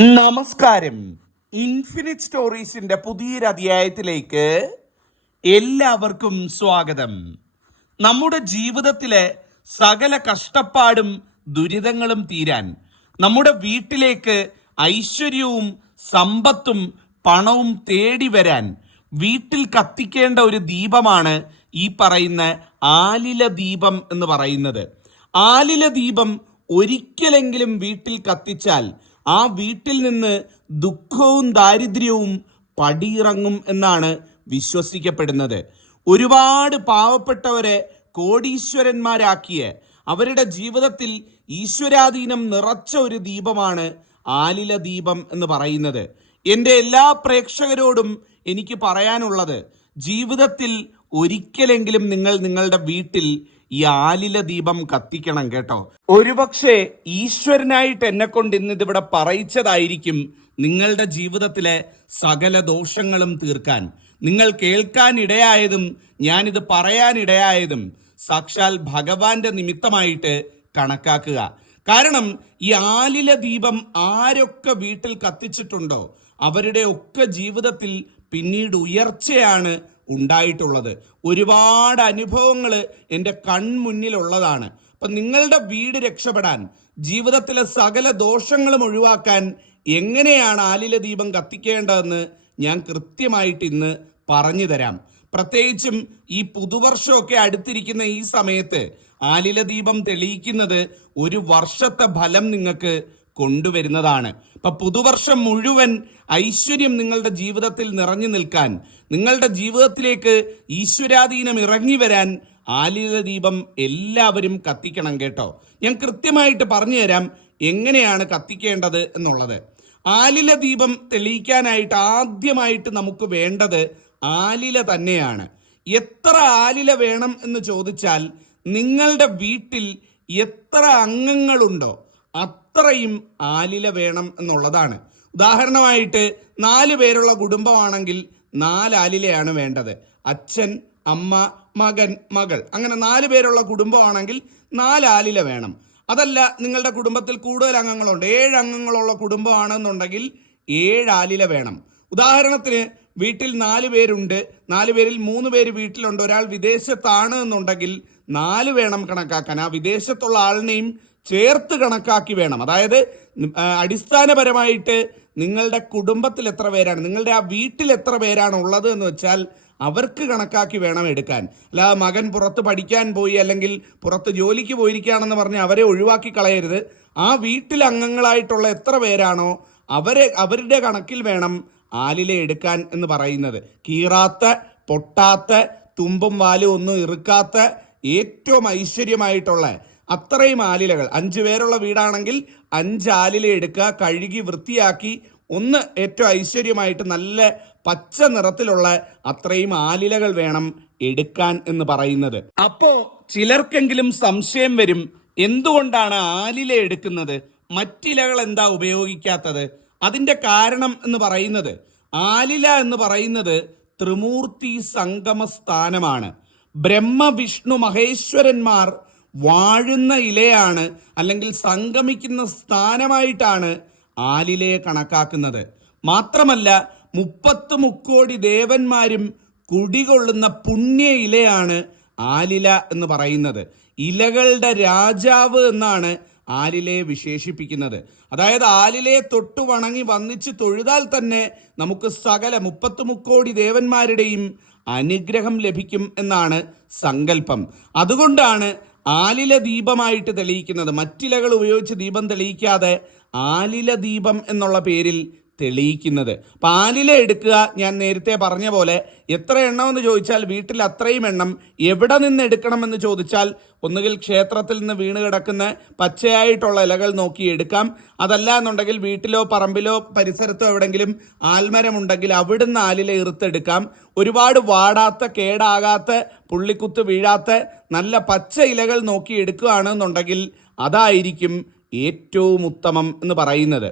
നമസ്കാരം. ഇൻഫിനിറ്റ് സ്റ്റോറീസിന്റെ പുതിയൊരു അധ്യായത്തിലേക്ക് എല്ലാവർക്കും സ്വാഗതം. നമ്മുടെ ജീവിതത്തിലെ സകല കഷ്ടപ്പാടും ദുരിതങ്ങളും തീരാൻ നമ്മുടെ വീട്ടിലേക്ക് ഐശ്വര്യവും സമ്പത്തും പണവും തേടി വരാൻ വീട്ടിൽ കത്തിക്കേണ്ട ഒരു ദീപമാണ് ഈ പറയുന്ന ആലില ദീപം എന്ന് പറയുന്നത്. ആലില ദീപം ഒരിക്കലെങ്കിലും വീട്ടിൽ കത്തിച്ചാൽ ആ വീട്ടിൽ നിന്ന് ദുഃഖവും ദാരിദ്ര്യവും പടിയിറങ്ങും എന്നാണ് വിശ്വസിക്കപ്പെടുന്നത്. ഒരുപാട് പാവപ്പെട്ടവരെ കോടീശ്വരന്മാരാക്കിയ അവരുടെ ജീവിതത്തിൽ ഈശ്വരാധീനം നിറച്ച ഒരു ദീപമാണ് ആലില ദീപം എന്ന് പറയുന്നത്. എന്റെ എല്ലാ പ്രേക്ഷകരോടും എനിക്ക് പറയാനുള്ളത് ജീവിതത്തിൽ ഒരിക്കലെങ്കിലും നിങ്ങൾ നിങ്ങളുടെ വീട്ടിൽ ഈ ആലില ദീപം കത്തിക്കണം കേട്ടോ. ഒരുപക്ഷെ ഈശ്വരനായിട്ട് എന്നെ കൊണ്ട് ഇന്ന് ഇതിവിടെ പറയിച്ചതായിരിക്കും നിങ്ങളുടെ ജീവിതത്തിലെ സകല ദോഷങ്ങളും തീർക്കാൻ. നിങ്ങൾ കേൾക്കാനിടയായതും ഞാനിത് പറയാനിടയായതും സാക്ഷാൽ ഭഗവാന്റെ നിമിത്തമായിട്ട് കണക്കാക്കുക. കാരണം ഈ ആലില ദീപം ആരൊക്കെ വീട്ടിൽ കത്തിച്ചിട്ടുണ്ടോ അവരുടെ ഒക്കെ ജീവിതത്തിൽ പിന്നീട് ഉയർച്ചയാണ് ഉണ്ടായിട്ടുള്ളത്. ഒരുപാട് അനുഭവങ്ങൾ എന്റെ കൺമുന്നിലുള്ളതാണ്. അപ്പം നിങ്ങളുടെ വീട് രക്ഷപ്പെടാൻ ജീവിതത്തിലെ സകല ദോഷങ്ങളും ഒഴിവാക്കാൻ എങ്ങനെയാണ് ആലില ദീപം കത്തിക്കേണ്ടതെന്ന് ഞാൻ കൃത്യമായിട്ട് ഇന്ന് പറഞ്ഞു തരാം. പ്രത്യേകിച്ചും ഈ പുതുവർഷമൊക്കെ അടുത്തിരിക്കുന്ന ഈ സമയത്ത് ആലില ദീപം തെളിയിക്കുന്നത് ഒരു വർഷത്തെ ഫലം നിങ്ങൾക്ക് കൊണ്ടുവരുന്നതാണ്. ഇപ്പൊ പുതുവർഷം മുഴുവൻ ഐശ്വര്യം നിങ്ങളുടെ ജീവിതത്തിൽ നിറഞ്ഞു നിൽക്കാൻ നിങ്ങളുടെ ജീവിതത്തിലേക്ക് ഈശ്വരാധീനം ഇറങ്ങി വരാൻ ആലില ദീപം എല്ലാവരും കത്തിക്കണം കേട്ടോ. ഞാൻ കൃത്യമായിട്ട് പറഞ്ഞു തരാം എങ്ങനെയാണ് കത്തിക്കേണ്ടത് എന്നുള്ളത്. ആലില ദീപം തെളിയിക്കാനായിട്ട് ആദ്യമായിട്ട് നമുക്ക് വേണ്ടത് ആലില തന്നെയാണ്. എത്ര ആലില വേണം എന്ന് ചോദിച്ചാൽ നിങ്ങളുടെ വീട്ടിൽ എത്ര അംഗങ്ങളുണ്ടോ അത്രയും ആലില വേണം എന്നുള്ളതാണ്. ഉദാഹരണമായിട്ട് നാല് പേരുള്ള കുടുംബമാണെങ്കിൽ നാല് ആലിലയാണ് വേണ്ടത്. അച്ഛൻ അമ്മ മകൻ മകൾ. അങ്ങനെ നാല് പേരുള്ള കുടുംബമാണെങ്കിൽ നാല് ആലില വേണം. അതല്ല നിങ്ങളുടെ കുടുംബത്തിൽ കൂടുതൽ അംഗങ്ങളുണ്ട്. ഏഴ് അംഗങ്ങളുള്ള കുടുംബമാണെന്നുണ്ടെങ്കിൽ ഏഴ് ആലില വേണം. ഉദാഹരണത്തിന് വീട്ടിൽ നാല് പേരുണ്ട്. നാല് പേരിൽ മൂന്ന് പേര് വീട്ടിലുണ്ട്. ഒരാൾ വിദേശത്താണ് എന്നുണ്ടെങ്കിൽ നാല് വേണം കണക്കാക്കാൻ. ആ വിദേശത്തുള്ള ആളിനെയും ചേർത്ത് കണക്കാക്കി വേണം. അതായത് അടിസ്ഥാനപരമായിട്ട് നിങ്ങളുടെ കുടുംബത്തിൽ എത്ര പേരാണ് നിങ്ങളുടെ ആ വീട്ടിൽ എത്ര പേരാണ് ഉള്ളത് എന്ന് വെച്ചാൽ അവർക്ക് കണക്കാക്കി വേണം എടുക്കാൻ. അല്ലാതെ മകൻ പുറത്ത് പഠിക്കാൻ പോയി അല്ലെങ്കിൽ പുറത്ത് ജോലിക്ക് പോയിരിക്കുകയാണെന്ന് പറഞ്ഞ് അവരെ ഒഴിവാക്കി കളയരുത്. ആ വീട്ടിൽ അംഗങ്ങളായിട്ടുള്ള എത്ര പേരാണോ അവരെ അവരുടെ കണക്കിൽ വേണം ആലിലെ എടുക്കാൻ എന്ന് പറയുന്നത്. കീറാത്ത പൊട്ടാത്ത തുമ്പും വാലും ഒന്നും ഇറുക്കാത്ത ഏറ്റവും ഐശ്വര്യമായിട്ടുള്ള അത്രയും ആലിലകൾ. അഞ്ച് പേരുള്ള വീടാണെങ്കിൽ അഞ്ച് ആലില എടുക്കുക കഴുകി വൃത്തിയാക്കി ഒന്ന് ഏറ്റവും ഐശ്വര്യമായിട്ട് നല്ല പച്ച നിറത്തിലുള്ള അത്രയും ആലിലകൾ വേണം എടുക്കാൻ എന്ന് പറയുന്നത്. അപ്പോ ചിലർക്കെങ്കിലും സംശയം വരും എന്തുകൊണ്ടാണ് ആലില എടുക്കുന്നത്? മറ്റിലകൾ എന്താ ഉപയോഗിക്കാത്തത്? അതിന്റെ കാരണം എന്ന് പറയുന്നത് ആലില എന്ന് പറയുന്നത് ത്രിമൂർത്തി സംഗമ സ്ഥാനമാണ് ബ്രഹ്മ വിഷ്ണു മഹേശ്വരന്മാർ വാഴുന്ന ഇലയാണ് അല്ലെങ്കിൽ സംഗമിക്കുന്ന സ്ഥാനമായിട്ടാണ് ആലിലയെ കണക്കാക്കുന്നത്. മാത്രമല്ല മുപ്പത്ത് മുക്കോടി ദേവന്മാരും കുടികൊള്ളുന്ന പുണ്യ ഇലയാണ് ആലില എന്ന് പറയുന്നത്. ഇലകളുടെ രാജാവ് എന്നാണ് ആലിലയെ വിശേഷിപ്പിക്കുന്നത്. അതായത് ആലിലയെ തൊട്ടു വണങ്ങി വന്നിച്ച് തൊഴുതാൽ തന്നെ നമുക്ക് സകല മുപ്പത്ത് മുക്കോടി ദേവന്മാരുടെയും അനുഗ്രഹം ലഭിക്കും എന്നാണ് സങ്കല്പം. അതുകൊണ്ടാണ് ആലില ദീപമായിട്ട് തെളിയിക്കുന്നത്. മറ്റിലകൾ ഉപയോഗിച്ച് ദീപം തെളിയിക്കാതെ ആലില ദീപം എന്നുള്ള പേരിൽ തെളിയിക്കുന്നത്. പാലിൽ എടുക്കുക ഞാൻ നേരത്തെ പറഞ്ഞ പോലെ എത്ര എണ്ണം എന്ന് ചോദിച്ചാൽ വീട്ടിൽ അത്രയും എണ്ണം എവിടെ നിന്ന് എടുക്കണമെന്ന് ചോദിച്ചാൽ ഒന്നുകിൽ ക്ഷേത്രത്തിൽ നിന്ന് വീണ് കിടക്കുന്ന പച്ചയായിട്ടുള്ള ഇലകൾ നോക്കി എടുക്കാം. അതല്ല എന്നുണ്ടെങ്കിൽ വീട്ടിലോ പറമ്പിലോ പരിസരത്തോ എവിടെങ്കിലും ആൽമരമുണ്ടെങ്കിൽ അവിടുന്ന് ആലില ഇറുത്തെടുക്കാം. ഒരുപാട് വാടാത്ത കേടാകാത്ത പുള്ളിക്കുത്ത് വീഴാത്ത നല്ല പച്ച ഇലകൾ നോക്കി എടുക്കുകയാണെന്നുണ്ടെങ്കിൽ അതായിരിക്കും ഏറ്റവും ഉത്തമം എന്ന് പറയുന്നത്.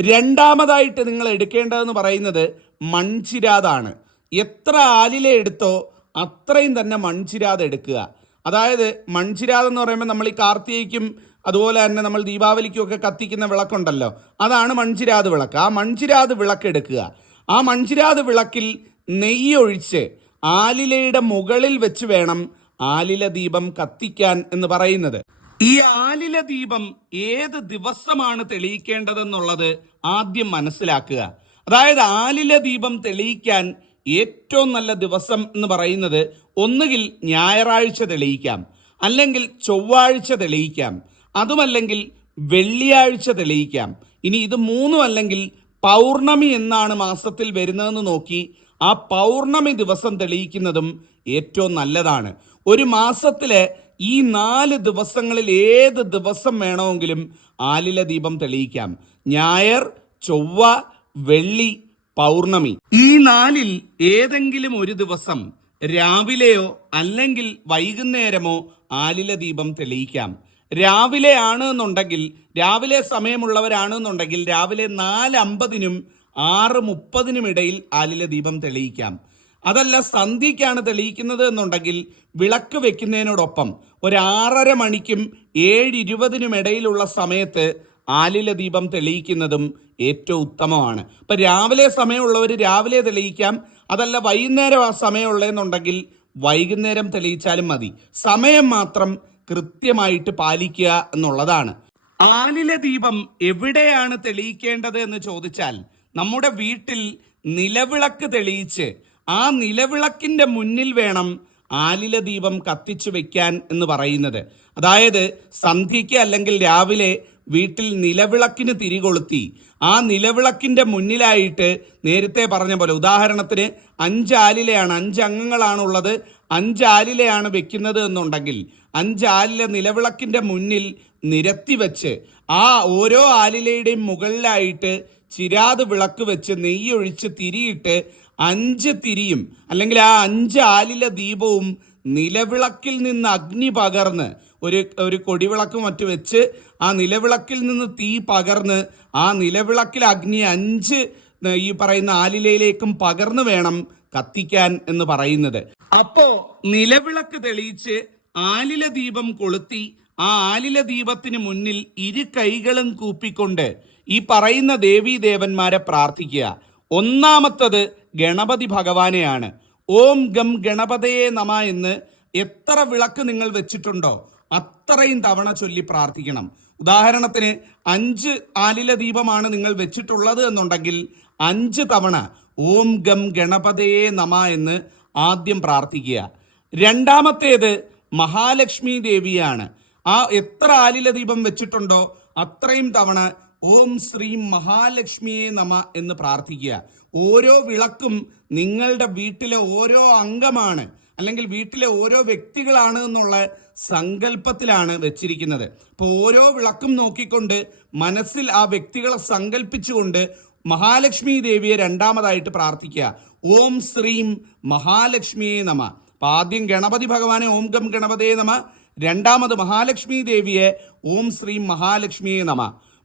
രണ്ടാമതായിട്ട് നിങ്ങൾ എടുക്കേണ്ടതെന്ന് പറയുന്നത് മൺചിരാതാണ്. എത്ര ആലില എടുത്തോ അത്രയും തന്നെ മൺചിരാത് എടുക്കുക. അതായത് മൺചിരാത് എന്ന് പറയുമ്പോൾ നമ്മൾ ഈ കാർത്തികയ്ക്കും അതുപോലെ തന്നെ നമ്മൾ ദീപാവലിക്കും ഒക്കെ കത്തിക്കുന്ന വിളക്കുണ്ടല്ലോ. അതാണ് മൺചിരാത് വിളക്ക്. ആ മൺചിരാത് വിളക്ക് എടുക്കുക. ആ മൺചിരാത് വിളക്കിൽ നെയ്യൊഴിച്ച് ആലിലയുടെ മുകളിൽ വെച്ച് വേണം ആലില ദീപം കത്തിക്കാൻ എന്ന് പറയുന്നത്. ഈ ആലില ദീപം ഏത് ദിവസമാണ് തെളിയിക്കേണ്ടതെന്നുള്ളത് ആദ്യം മനസ്സിലാക്കുക. അതായത് ആലില ദീപം തെളിയിക്കാൻ ഏറ്റവും നല്ല ദിവസം എന്ന് പറയുന്നത് ഒന്നുകിൽ ഞായറാഴ്ച തെളിയിക്കാം അല്ലെങ്കിൽ ചൊവ്വാഴ്ച തെളിയിക്കാം അതുമല്ലെങ്കിൽ വെള്ളിയാഴ്ച തെളിയിക്കാം. ഇനി ഇത് മൂന്നും അല്ലെങ്കിൽ പൗർണമി എന്നാണ് മാസത്തിൽ വരുന്നതെന്ന് നോക്കി ആ പൗർണമി ദിവസം തെളിയിക്കുന്നതും ഏറ്റവും നല്ലതാണ്. ഒരു മാസത്തിലെ ഈ നാല് ദിവസങ്ങളിൽ ഏത് ദിവസം വേണമെങ്കിലും ആലില ദീപം തെളിയിക്കാം. ഞായർ ചൊവ്വ വെള്ളി പൗർണമി. ഈ നാലിൽ ഏതെങ്കിലും ഒരു ദിവസം രാവിലെയോ അല്ലെങ്കിൽ വൈകുന്നേരമോ ആലില ദീപം തെളിയിക്കാം. രാവിലെ ആണ് എന്നുണ്ടെങ്കിൽ രാവിലെ സമയമുള്ളവരാണ് എന്നുണ്ടെങ്കിൽ രാവിലെ നാല് അമ്പതിനും ആറ് മുപ്പതിനും ഇടയിൽ ആലില ദീപം തെളിയിക്കാം. അതല്ല സന്ധ്യയ്ക്കാണ് തെളിയിക്കുന്നത് എന്നുണ്ടെങ്കിൽ വിളക്ക് വെക്കുന്നതിനോടൊപ്പം ഒരു മണിക്കും ഏഴ് ഇടയിലുള്ള സമയത്ത് ആലില ദീപം തെളിയിക്കുന്നതും ഏറ്റവും ഉത്തമമാണ്. ഇപ്പം രാവിലെ സമയമുള്ളവർ രാവിലെ തെളിയിക്കാം. അതല്ല വൈകുന്നേരം ആ സമയമുള്ളതെന്നുണ്ടെങ്കിൽ വൈകുന്നേരം തെളിയിച്ചാലും മതി. സമയം മാത്രം കൃത്യമായിട്ട് പാലിക്കുക എന്നുള്ളതാണ്. ആലില ദീപം എവിടെയാണ് തെളിയിക്കേണ്ടത് എന്ന് ചോദിച്ചാൽ നമ്മുടെ വീട്ടിൽ നിലവിളക്ക് തെളിയിച്ച് ആ നിലവിളക്കിന്റെ മുന്നിൽ വേണം ആലില ദീപം കത്തിച്ചു വെക്കാൻ എന്ന് പറയുന്നത്. അതായത് സന്ധ്യയ്ക്ക് അല്ലെങ്കിൽ രാവിലെ വീട്ടിൽ നിലവിളക്കിന് തിരികൊളുത്തി. ആ നിലവിളക്കിന്റെ മുന്നിലായിട്ട് നേരത്തെ പറഞ്ഞ പോലെ ഉദാഹരണത്തിന് അഞ്ച് ആലിലയാണ് അഞ്ച് അംഗങ്ങളാണുള്ളത് അഞ്ച് ആലിലയാണ് വെക്കുന്നത് എന്നുണ്ടെങ്കിൽ അഞ്ച് ആലില നിലവിളക്കിന്റെ മുന്നിൽ നിരത്തി വെച്ച് ആ ഓരോ ആലിലയുടെയും മുകളിലായിട്ട് ചിരാത് വിളക്ക് വെച്ച് നെയ്യൊഴിച്ച് തിരിയിട്ട് അഞ്ച് തിരിയും അല്ലെങ്കിൽ ആ അഞ്ച് ആലില ദീപവും നിലവിളക്കിൽ നിന്ന് അഗ്നി പകർന്ന് ഒരു ഒരു കൊടിവിളക്ക് മറ്റു വെച്ച് ആ നിലവിളക്കിൽ നിന്ന് തീ പകർന്ന് ആ നിലവിളക്കിൽ അഗ്നി അഞ്ച് ഈ പറയുന്ന ആലിലയിലേക്കും പകർന്നു വേണം കത്തിക്കാൻ എന്ന് പറയുന്നത്. അപ്പോ നിലവിളക്ക് തെളിയിച്ച് ആലില ദീപം കൊളുത്തി ആ ആലില ദീപത്തിന് മുന്നിൽ ഇരു കൈകളും കൂപ്പിക്കൊണ്ട് ഈ പറയുന്ന ദേവീ ദേവന്മാരെ പ്രാർത്ഥിക്കുക. ഒന്നാമത്തത് ഗണപതി ഭഗവാനെയാണ്. ഓം ഗം ഗണപതയെ നമ എന്ന് എത്ര വിളക്ക് നിങ്ങൾ വെച്ചിട്ടുണ്ടോ അത്രയും തവണ ചൊല്ലി പ്രാർത്ഥിക്കണം. ഉദാഹരണത്തിന് അഞ്ച് ആലില ദീപമാണ് നിങ്ങൾ വെച്ചിട്ടുള്ളത് എന്നുണ്ടെങ്കിൽ അഞ്ച് തവണ ഓം ഗം ഗണപതയെ നമ എന്ന് ആദ്യം പ്രാർത്ഥിക്കുക. രണ്ടാമത്തേത് മഹാലക്ഷ്മി ദേവിയാണ്. ആ എത്ര ആലില ദീപം വെച്ചിട്ടുണ്ടോ അത്രയും തവണ ഓം ശ്രീ മഹാലക്ഷ്മിയെ നമ എന്ന് പ്രാർത്ഥിക്കുക. ഓരോ വിളക്കും നിങ്ങളുടെ വീട്ടിലെ ഓരോ അംഗമാണ് അല്ലെങ്കിൽ വീട്ടിലെ ഓരോ വ്യക്തികളാണ് എന്നുള്ള സങ്കല്പത്തിലാണ് വെച്ചിരിക്കുന്നത്. അപ്പോൾ ഓരോ വിളക്കും നോക്കിക്കൊണ്ട് മനസ്സിൽ ആ വ്യക്തികളെ സങ്കല്പിച്ചുകൊണ്ട് മഹാലക്ഷ്മി ദേവിയെ രണ്ടാമതായിട്ട് പ്രാർത്ഥിക്കുക. ഓം ശ്രീം മഹാലക്ഷ്മിയെ നമ. അപ്പം ആദ്യം ഗണപതി ഭഗവാനെ ഓം ഗം ഗണപതയെ നമ. രണ്ടാമത് മഹാലക്ഷ്മി ദേവിയെ ഓം ശ്രീം മഹാലക്ഷ്മിയെ നമ.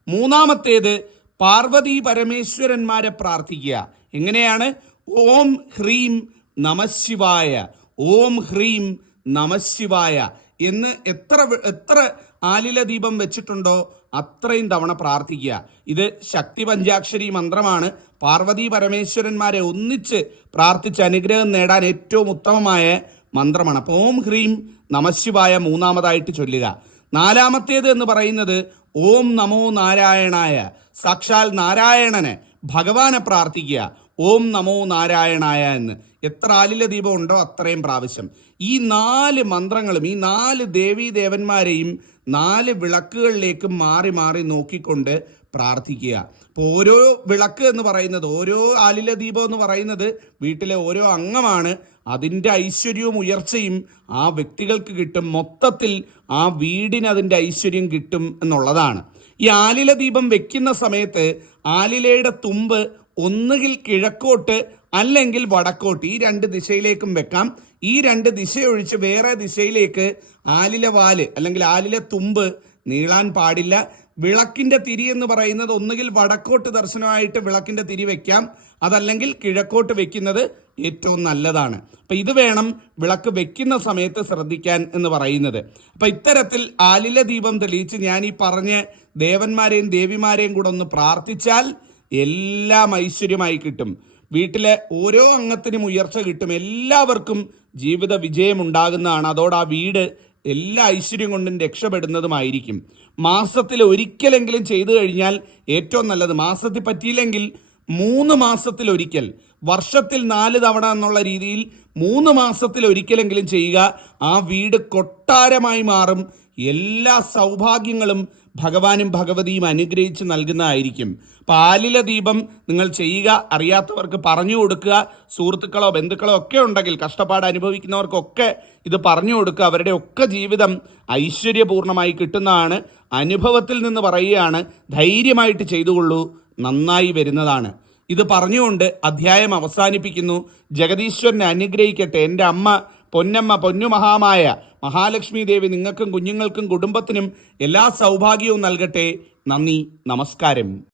മൂന്നാമത്തേത് പാർവതി പരമേശ്വരന്മാരെ പ്രാർത്ഥിക്കുക. എങ്ങനെയാണ്? ഓം ഹ്രീം നമശിവായ ഓം ഹ്രീം നമശിവായ എന്ന് എത്ര എത്ര ആലില ദീപം വെച്ചിട്ടുണ്ടോ അത്രയും തവണ പ്രാർത്ഥിക്കുക. ഇത് ശക്തി പഞ്ചാക്ഷരി മന്ത്രമാണ്. പാർവതി പരമേശ്വരന്മാരെ ഒന്നിച്ച് പ്രാർത്ഥിച്ച് അനുഗ്രഹം നേടാൻ ഏറ്റവും ഉത്തമമായ മന്ത്രമാണ്. അപ്പോൾ ഓം ഹ്രീം നമശിവായ മൂന്നാമതായിട്ട് ചൊല്ലുക. നാലാമത്തേത് എന്ന് പറയുന്നത് ഓം നമോ നാരായണായ. സാക്ഷാൽ നാരായണനെ ഭഗവാനെ പ്രാർത്ഥിക്കുക. ഓം നമോ നാരായണായ എന്ന്. എത്ര ആലില ദീപം ഉണ്ടോ അത്രയും പ്രാവശ്യം. ഈ നാല് മന്ത്രങ്ങളും ഈ നാല് ദേവീ ദേവന്മാരെയും നാല് വിളക്കുകളിലേക്ക് മാറി മാറി നോക്കിക്കൊണ്ട് പ്രാർത്ഥിക്കുക. അപ്പോൾ ഓരോ വിളക്ക് എന്ന് പറയുന്നത് ഓരോ ആലില ദീപം എന്ന് പറയുന്നത് വീട്ടിലെ ഓരോ അംഗമാണ്. അതിന്റെ ഐശ്വര്യവും ഉയർച്ചയും ആ വ്യക്തികൾക്ക് കിട്ടും. മൊത്തത്തിൽ ആ വീടിന് അതിന്റെ ഐശ്വര്യം കിട്ടും എന്നുള്ളതാണ്. ഈ ആലില ദീപം വെക്കുന്ന സമയത്ത് ആലിലയുടെ തുമ്പ് ഒന്നുകിൽ കിഴക്കോട്ട് അല്ലെങ്കിൽ വടക്കോട്ട് ഈ രണ്ട് ദിശയിലേക്കും വെക്കാം. ഈ രണ്ട് ദിശയൊഴിച്ച് വേറെ ദിശയിലേക്ക് ആലില വാൽ അല്ലെങ്കിൽ ആലില തുമ്പ് നീളാൻ പാടില്ല. വിളക്കിന്റെ തിരി എന്ന് പറയുന്നത് ഒന്നുകിൽ വടക്കോട്ട് ദർശനമായിട്ട് വിളക്കിന്റെ തിരി വെക്കാം അതല്ലെങ്കിൽ കിഴക്കോട്ട് വെക്കുന്നത് ഏറ്റവും നല്ലതാണ്. അപ്പൊ ഇത് വേണം വിളക്ക് വെക്കുന്ന സമയത്ത് ശ്രദ്ധിക്കാൻ എന്ന് പറയുന്നത്. അപ്പൊ ഇത്തരത്തിൽ ആലില ദീപം തെളിയിച്ച് ഞാൻ ഈ പറഞ്ഞ് ദേവന്മാരെയും ദേവിമാരെയും കൂടെ ഒന്ന് പ്രാർത്ഥിച്ചാൽ എല്ലാം ഐശ്വര്യമായി കിട്ടും. വീട്ടിലെ ഓരോ അംഗത്തിനും ഉയർച്ച കിട്ടും. എല്ലാവർക്കും ജീവിത വിജയമുണ്ടാകുന്നതാണ് അതോടെ ആ വീട് എല്ലാ ഐശ്വര്യം കൊണ്ടും രക്ഷപ്പെടുന്നതുമായിരിക്കും. മാസത്തിൽ ഒരിക്കലെങ്കിലും ചെയ്തു കഴിഞ്ഞാൽ ഏറ്റവും നല്ലത്. മാസത്തിൽ പറ്റിയില്ലെങ്കിൽ മൂന്ന് മാസത്തിൽ ഒരിക്കൽ. വർഷത്തിൽ നാല് തവണ എന്നുള്ള രീതിയിൽ മൂന്ന് മാസത്തിൽ ഒരിക്കലെങ്കിലും ചെയ്യുക. ആ വീട് കൊട്ടാരമായി മാറും. എല്ലാ സൗഭാഗ്യങ്ങളും ഭഗവാനും ഭഗവതിയും അനുഗ്രഹിച്ച് നൽകുന്നതായിരിക്കും. പാലില ദീപം നിങ്ങൾ ചെയ്യുക അറിയാത്തവർക്ക് പറഞ്ഞു കൊടുക്കുക സുഹൃത്തുക്കളോ ബന്ധുക്കളോ ഒക്കെ ഉണ്ടെങ്കിൽ കഷ്ടപ്പാട് അനുഭവിക്കുന്നവർക്കൊക്കെ ഇത് പറഞ്ഞു കൊടുക്കുക. അവരുടെ ഒക്കെ ജീവിതം ഐശ്വര്യപൂർണമായി കിട്ടുന്നതാണ്. അനുഭവത്തിൽ നിന്ന് പറയുകയാണ് ധൈര്യമായിട്ട് ചെയ്തുകൊള്ളൂ നന്നായി വരുന്നതാണ്. ഇത് പറഞ്ഞുകൊണ്ട് അധ്യായം അവസാനിപ്പിക്കുന്നു. ജഗദീശ്വരനെ അനുഗ്രഹിക്കട്ടെ. എന്റെ അമ്മ പൊന്നമ്മ പൊന്നുമഹാമായ മഹാലക്ഷ്മി ദേവി നിങ്ങൾക്കും കുഞ്ഞുങ്ങൾക്കും കുടുംബത്തിനും എല്ലാ സൗഭാഗ്യവും നൽകട്ടെ. നന്ദി നമസ്കാരം.